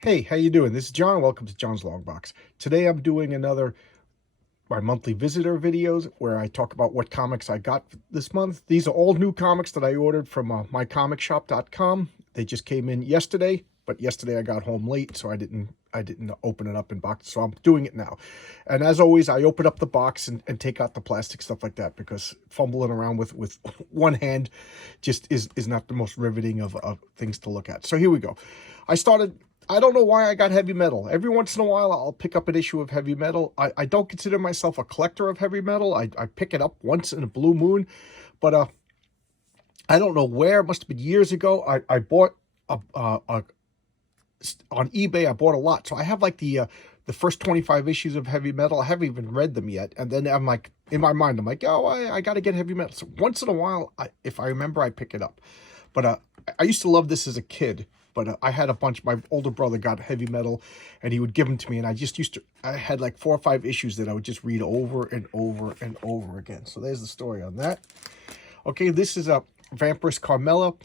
Hey, how you doing? This is John. Welcome to John's Longbox. Today I'm doing another my monthly visitor videos where I talk about what comics I got this month. These are all new comics that I ordered from mycomicshop.com. They just came in yesterday, but yesterday I got home late, so I didn't open it up in box, so I'm doing it now. And as always, I open up the box and take out the plastic stuff like that, because fumbling around with one hand just is not the most riveting of things to look at. So here we go. I don't know why I got heavy metal. Every once in a while, I'll pick up an issue of heavy metal. I don't consider myself a collector of heavy metal. I pick it up once in a blue moon, but I don't know where. It must have been years ago. I bought on eBay. I bought a lot, so I have like the first 25 issues of heavy metal. I haven't even read them yet, and then I'm like, in my mind, I'm like, oh, I got to get heavy metal. So once in a while, if I remember, I pick it up. But I used to love this as a kid. But I had a bunch. My older brother got heavy metal, and he would give them to me. And I just I had like 4 or 5 issues that I would just read over and over and over again. So there's the story on that. Okay, this is a Vampirist Carmella.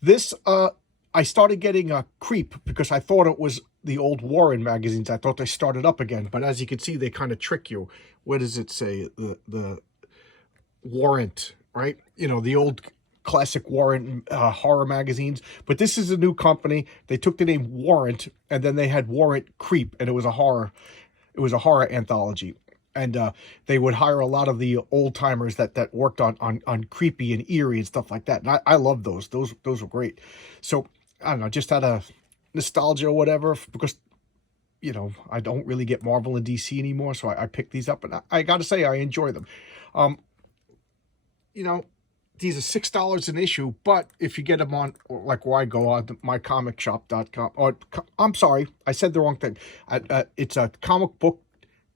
This, I started getting a Creep because I thought it was the old Warren magazines. I thought they started up again. But as you can see, they kind of trick you. What does it say? The Warrant, right? You know, the old classic Warrant horror magazines, but this is a new company. They took the name Warrant, and then they had Warrant Creep, and it was a horror anthology. And they would hire a lot of the old timers that worked on creepy and eerie and stuff like that. And I love those. Those were great. So I don't know, just out of nostalgia or whatever, because you know I don't really get Marvel and DC anymore, so I picked these up, and I got to say I enjoy them. You know, these are $6 an issue, but if you get them on, like where I go on mycomicshop.com, or I'm sorry, I said the wrong thing. It's a comic book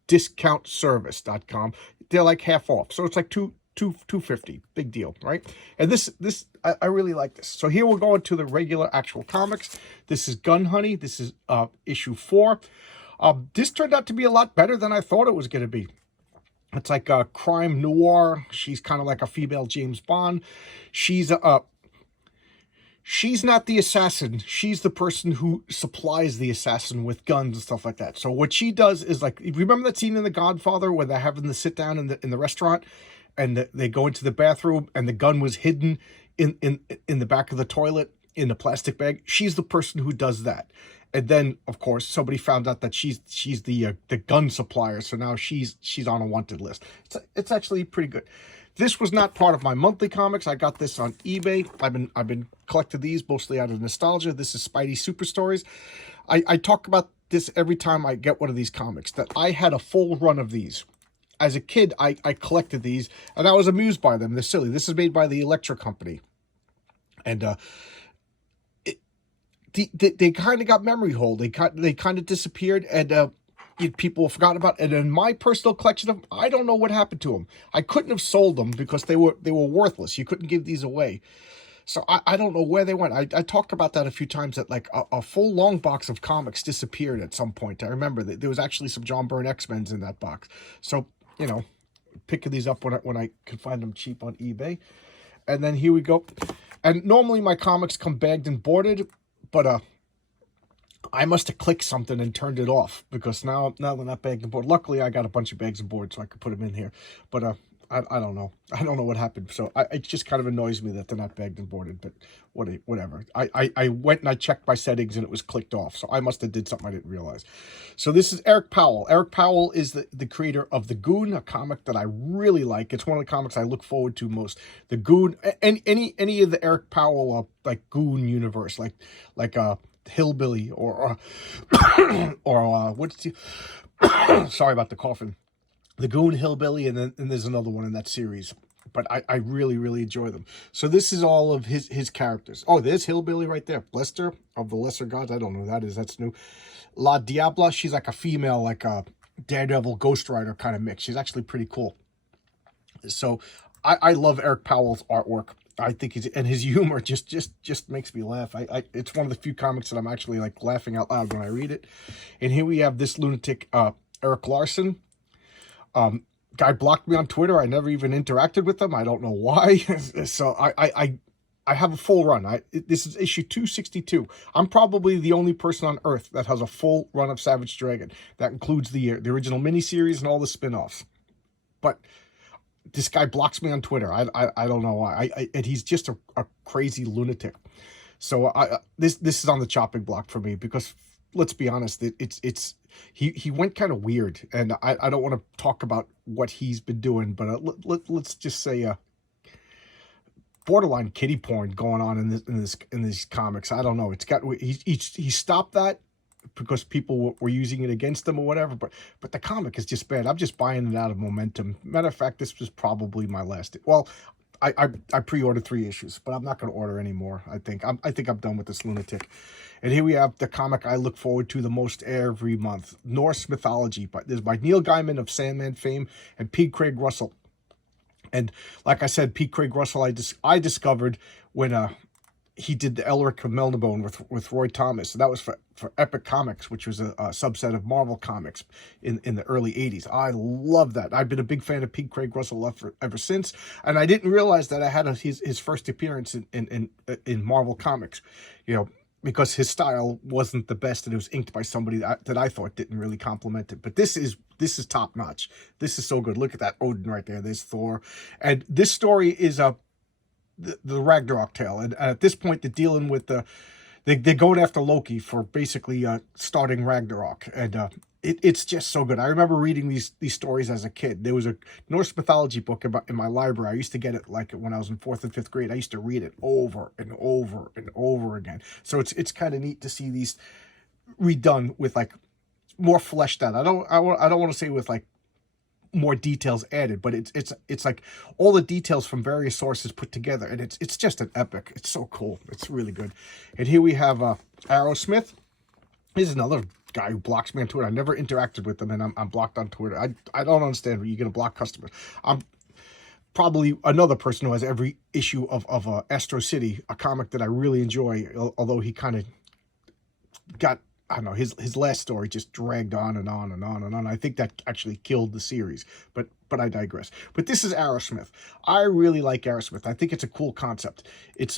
discount service.com. They're like half off, so it's like $2.50. Big deal, right? And this I really like this. So here we're going to the regular actual comics. This is Gun Honey. This is issue 4. This turned out to be a lot better than I thought it was going to be. It's like a crime noir. She's kind of like a female James Bond. She's not the assassin. She's the person who supplies the assassin with guns and stuff like that. So what she does is, like, remember that scene in The Godfather where they're having the sit down in the restaurant, and they go into the bathroom and the gun was hidden in the back of the toilet in a plastic bag? She's the person who does that. And then, of course, somebody found out that she's the gun supplier, so now she's on a wanted list. It's actually pretty good. This was not part of my monthly comics. I got this on eBay. I've been collecting these mostly out of nostalgia. This is Spidey Super Stories. I talk about this every time I get one of these comics, that I had a full run of these. As a kid, I collected these, and I was amused by them. They're silly. This is made by the Electra Company, and they kind of got memory hold. They kind of disappeared, and people forgot about it. And in my personal collection of them, I don't know what happened to them. I couldn't have sold them because they were worthless. You couldn't give these away. So I don't know where they went. I talked about that a few times, that like a full long box of comics disappeared at some point. I remember that there was actually some John Byrne X-Men's in that box. So, you know, picking these up when I could find them cheap on eBay. And then here we go. And normally my comics come bagged and boarded, but I must have clicked something and turned it off, because now they're not bagged and boarded. Luckily, I got a bunch of bags and boards, so I could put them in here. But I don't know. I don't know what happened. So it just kind of annoys me that they're not bagged and boarded. But whatever. I went and I checked my settings and it was clicked off. So I must have did something I didn't realize. So this is Eric Powell. Eric Powell is the creator of The Goon, a comic that I really like. It's one of the comics I look forward to most. The Goon, and any of the Eric Powell like Goon universe, like Hillbilly or what's the sorry about the coughing. The Goon, Hillbilly, and there's another one in that series. But I really, really enjoy them. So this is all of his characters. Oh, there's Hillbilly right there. Lester of the Lesser Gods. I don't know who that is. That's new. La Diabla, she's like a female, like a Daredevil, Ghost Rider kind of mix. She's actually pretty cool. So I love Eric Powell's artwork. I think his humor just makes me laugh. It's one of the few comics that I'm actually like laughing out loud when I read it. And here we have this lunatic, Eric Larson. Guy blocked me on Twitter. I never even interacted with them. I don't know why. So I I have a full run. This is issue 262. I'm probably the only person on Earth that has a full run of Savage Dragon. That includes the original miniseries and all the spin-offs. But this guy blocks me on Twitter. I don't know why. And he's just a crazy lunatic. So this is on the chopping block for me because let's be honest, he went kind of weird, and I don't want to talk about what he's been doing, but let's just say borderline kiddie porn going on in these comics. I don't know. He stopped that because people were using it against him or whatever, but the comic is just bad. I'm just buying it out of momentum. Matter of fact, this was probably my last. Well, I pre-ordered 3 issues, but I'm not going to order any more. I think I'm done with this lunatic. And here we have the comic I look forward to the most every month, Norse Mythology. This is by Neil Gaiman of Sandman fame and P. Craig Russell. And like I said, P. Craig Russell, I discovered when he did the Elric of Melniboné with Roy Thomas. And that was for Epic Comics, which was a subset of Marvel Comics in the early 80s. I love that. I've been a big fan of P. Craig Russell ever since. And I didn't realize that I had his first appearance in Marvel Comics, because his style wasn't the best, and it was inked by somebody that I thought didn't really complement it. But this is top notch. This is so good. Look at that Odin right there. There's Thor. And this story is the Ragnarok Tale. And at this point, they're dealing with they're going after Loki for basically starting Ragnarok. And it's just so good. I remember reading these stories as a kid. There was a Norse mythology book in my library. I used to get it like when I was in 4th and 5th grade. I used to read it over and over and over again. So it's kind of neat to see these redone with like more fleshed out. I don't want to say with like more details added, but it's like all the details from various sources put together, and it's just an epic. It's so cool. It's really good. And here we have Aerosmith. Here's another guy who blocks me on Twitter. I never interacted with them, and I'm blocked on Twitter. I don't understand where you're going to block customers. I'm probably another person who has every issue of Astro City, a comic that I really enjoy, although he kind of got, I don't know, his last story just dragged on and on and on and on. I think that actually killed the series, but I digress. But this is Aerosmith. I really like Aerosmith. I think it's a cool concept. It's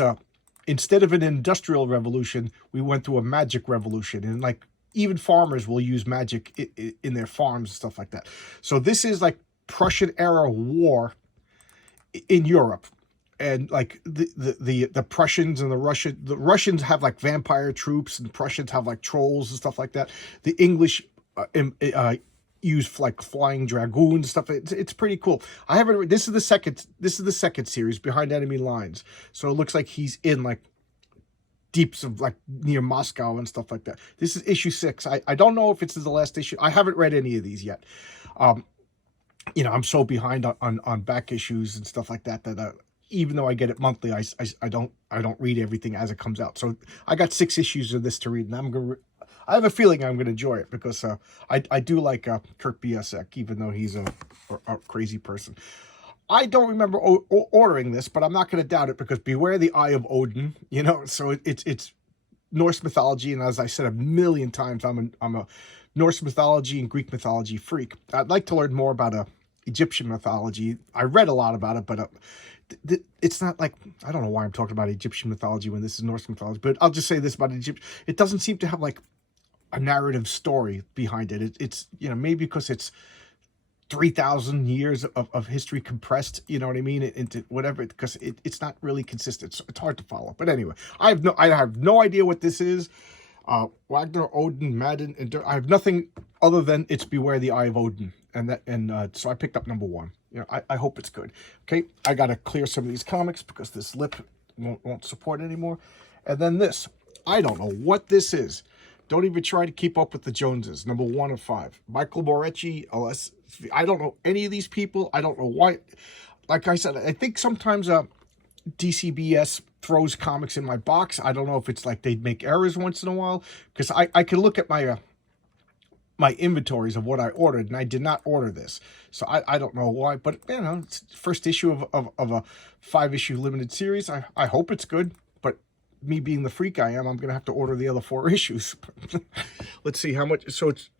instead of an industrial revolution, we went through a magic revolution, and like even farmers will use magic in their farms and stuff like that. So this is like Prussian era war in Europe. And like the Prussians and the Russians have like vampire troops, and the Prussians have like trolls and stuff like that. The English use like flying dragoons and stuff. It's pretty cool. I haven't. This is the second series, Behind Enemy Lines. So it looks like he's in like deeps of like near Moscow and stuff like that. This is issue 6. I don't know if it's the last issue. I haven't read any of these yet. I'm so behind on back issues and stuff like that even though I get it monthly, I don't read everything as it comes out. So I got 6 issues of this to read, and I have a feeling I'm gonna enjoy it because I do like Kurt Busiek, even though he's a crazy person. I don't remember ordering this, but I'm not going to doubt it because beware the Eye of Odin, so it's Norse mythology. And as I said a million times, I'm a Norse mythology and Greek mythology freak. I'd like to learn more about Egyptian mythology. I read a lot about it, but it's not like, I don't know why I'm talking about Egyptian mythology when this is Norse mythology, but I'll just say this about Egypt. It doesn't seem to have like a narrative story behind it. It's maybe because it's 3,000 years of history compressed, you know what I mean, into whatever, because it's not really consistent. So it's hard to follow. But anyway, I have no idea what this is. Wagner, Odin, Madden, and I have nothing other than it's Beware the Eye of Odin, and so I picked up number 1. I hope it's good. Okay, I gotta clear some of these comics because this lip won't support it anymore. And then this, I don't know what this is. Don't even try to keep up with the Joneses. Number 1 of 5. Michael Morecci, I don't know any of these people. I don't know why. Like I said, I think sometimes DCBS throws comics in my box. I don't know if it's like they make errors once in a while, because I can look at my my inventories of what I ordered, and I did not order this. So I don't know why, but it's the first issue of a 5-issue limited series. I hope it's good, but me being the freak I am, I'm going to have to order the other 4 issues. Let's see how much. So it's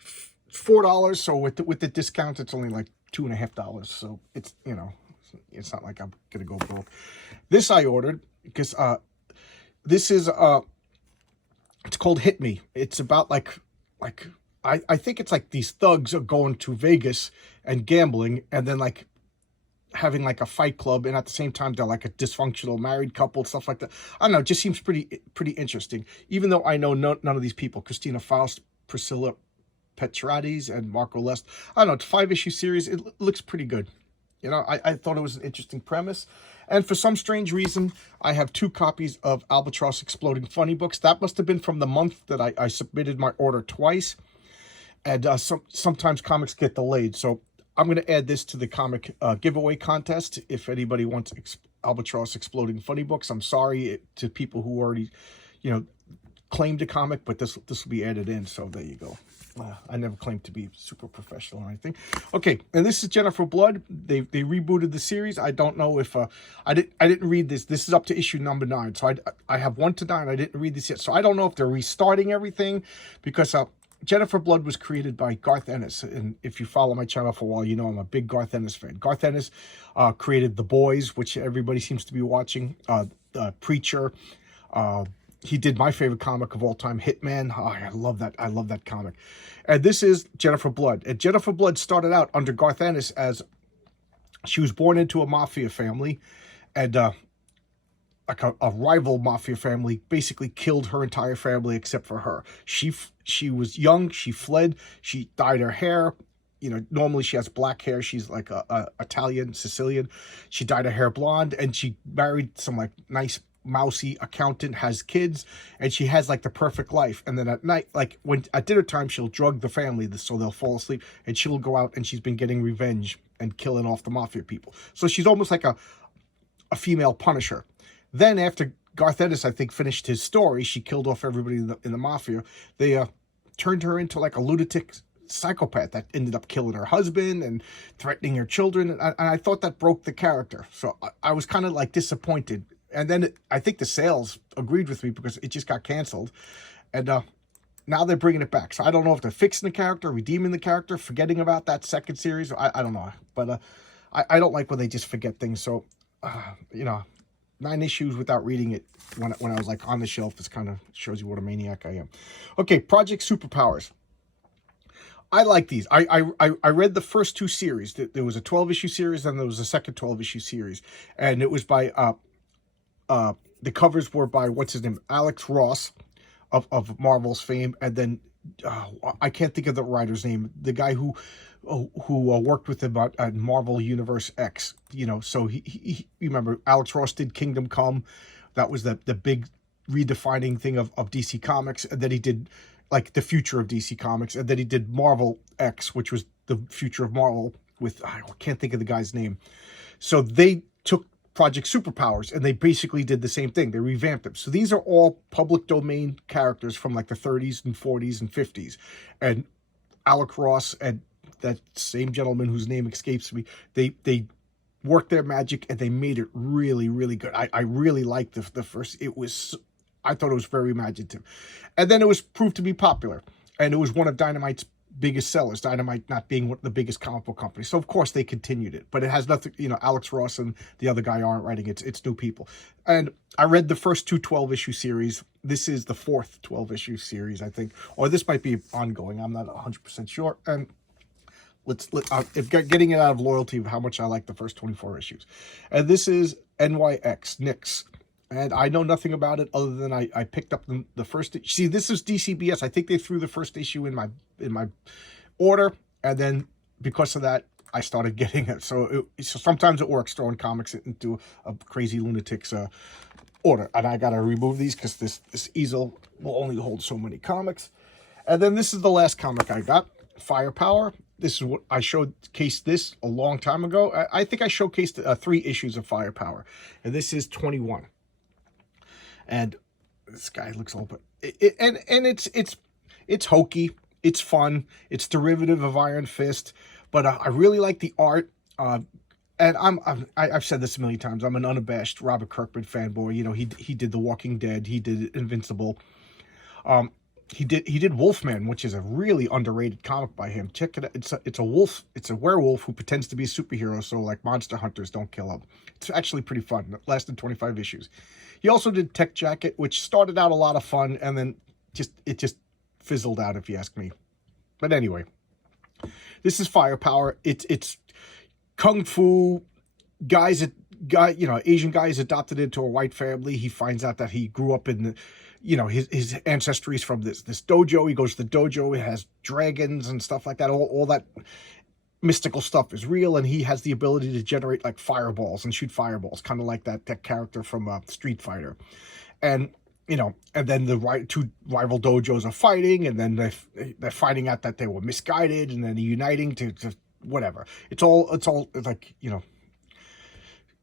$4. So with the discount, it's only like $2.50. So it's, it's not like I'm going to go broke. This I ordered. because this is it's called Hit Me. It's about like I think it's like these thugs are going to Vegas and gambling, and then like having like a fight club, and at the same time they're like a dysfunctional married couple, stuff like that. I don't know, it just seems pretty interesting, even though I know none of these people: Christina Faust, Priscilla Petrades, and Marco Lest. I don't know, it's a 5-issue series. It looks pretty good. You know, I thought it was an interesting premise. And for some strange reason, I have 2 copies of Albatross Exploding Funny Books. That must have been from the month that I submitted my order twice. And sometimes comics get delayed. So I'm going to add this to the comic giveaway contest. If anybody wants Albatross Exploding Funny Books, I'm sorry to people who already, claimed a comic, but this will be added in. So there you go. I never claimed to be super professional or anything. Okay, and this is Jennifer Blood. They rebooted the series. I don't know if I didn't read this. This is up to issue number 9. So I have 1 to 9. I didn't read this yet. So I don't know if they're restarting everything, because Jennifer Blood was created by Garth Ennis, and if you follow my channel for a while, you know I'm a big Garth Ennis fan. Garth Ennis created The Boys, which everybody seems to be watching. Preacher. He did my favorite comic of all time, Hitman. Oh, I love that. I love that comic. And this is Jennifer Blood. And Jennifer Blood started out under Garth Ennis as she was born into a mafia family, and like a rival mafia family basically killed her entire family except for her. She was young. She fled. She dyed her hair. Normally she has black hair. She's like a Italian, Sicilian. She dyed her hair blonde, and she married some like nice mousy accountant, has kids, and she has like the perfect life. And then at night, like when at dinner time, she'll drug the family so they'll fall asleep, and she'll go out, and she's been getting revenge and killing off the mafia people. So she's almost like a female Punisher. Then after Garth Ennis, I think, finished his story, she killed off everybody in the mafia. They turned her into like a lunatic psychopath that ended up killing her husband and threatening her children. And I thought that broke the character. So I was kind of like disappointed. And then I think the sales agreed with me, because it just got canceled. And now they're bringing it back. So I don't know if they're fixing the character, redeeming the character, forgetting about that second series. I don't know. But I don't like when they just forget things. So, 9 issues without reading it when I was like on the shelf, this kind of shows you what a maniac I am. Okay, Project Superpowers. I like these. I read the first 2 series. There was a 12-issue series, and there was a second 12-issue series. And it was by... the covers were by, what's his name, Alex Ross of Marvel's fame, and then I can't think of the writer's name, the guy who worked with him at Marvel Universe X. So he remember Alex Ross did Kingdom Come. That was the big redefining thing of DC Comics, and then he did like the future of DC Comics, and then he did Marvel X, which was the future of Marvel with, I can't think of the guy's name. So they took Project Superpowers, and they basically did the same thing. They revamped them. So these are all public domain characters from like the 30s and 40s and 50s. And Alec Ross and that same gentleman whose name escapes me, they worked their magic, and they made it really, really good. I really liked the first. I thought it was very imaginative. And then it was proved to be popular. And it was one of Dynamite's biggest sellers, Dynamite not being one of the biggest comic book companies. So of course they continued it, but it has nothing, Alex Ross and the other guy aren't writing it. It's new people. And I read the first 2 12-issue series. This is the 4th 12-issue series, I think, or this might be ongoing. I'm not 100% sure. And getting it out of loyalty of how much I like the first 24 issues. And this is NYX, Nix. And I know nothing about it other than I picked up the first. See, this is DCBS. I think they threw the first issue in my order, and then because of that, I started getting it. So sometimes it works, throwing comics into a crazy lunatic's order. And I gotta remove these because this easel will only hold so many comics. And then this is the last comic I got, Firepower. This is what I showcased this a long time ago. I think I showcased 3 issues of Firepower, and this is 21. And this guy looks a little bit, and it's hokey, it's fun, it's derivative of Iron Fist, but I really like the art. And I've said this a million times. I'm an unabashed Robert Kirkman fanboy. He did The Walking Dead, he did Invincible. he did Wolfman, which is a really underrated comic by him. Check it out. It's a wolf. It's a werewolf who pretends to be a superhero, so like monster hunters don't kill him. It's actually pretty fun. It lasted 25 issues. He also did Tech Jacket, which started out a lot of fun, and then it just fizzled out, if you ask me. But anyway, this is Firepower. It's kung fu Asian guy is adopted into a white family. He finds out that he grew up in the, his ancestry is from this dojo. He goes to the dojo. It has dragons and stuff like that. All that mystical stuff is real, and he has the ability to generate like fireballs and shoot fireballs, kind of like that character from Street Fighter. And and then the two rival dojos are fighting, and then they're finding out that they were misguided, and then they're uniting to whatever. It's all like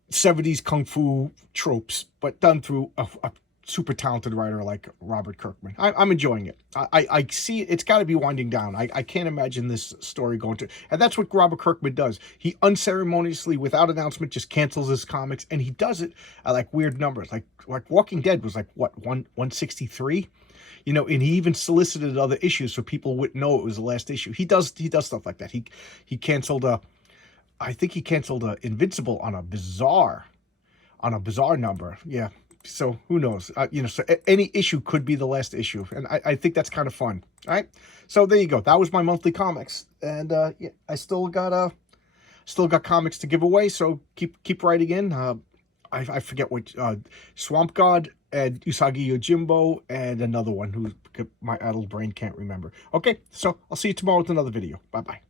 70s kung fu tropes, but done through a super talented writer like Robert Kirkman. I'm enjoying it. I see it's got to be winding down. I can't imagine this story going to, and that's what Robert Kirkman does. He unceremoniously, without announcement, just cancels his comics, and he does it at like weird numbers. Like Walking Dead was like what 163, and he even solicited other issues so people wouldn't know it was the last issue. He does stuff like that. He canceled I think he canceled Invincible on a bizarre number. Yeah. So who knows? So any issue could be the last issue, and I think that's kind of fun. All right. So there you go. That was my monthly comics, and yeah, I still got comics to give away. So keep writing in. I forget what Swamp God and Usagi Yojimbo and another one who my adult brain can't remember. Okay. So I'll see you tomorrow with another video. Bye bye.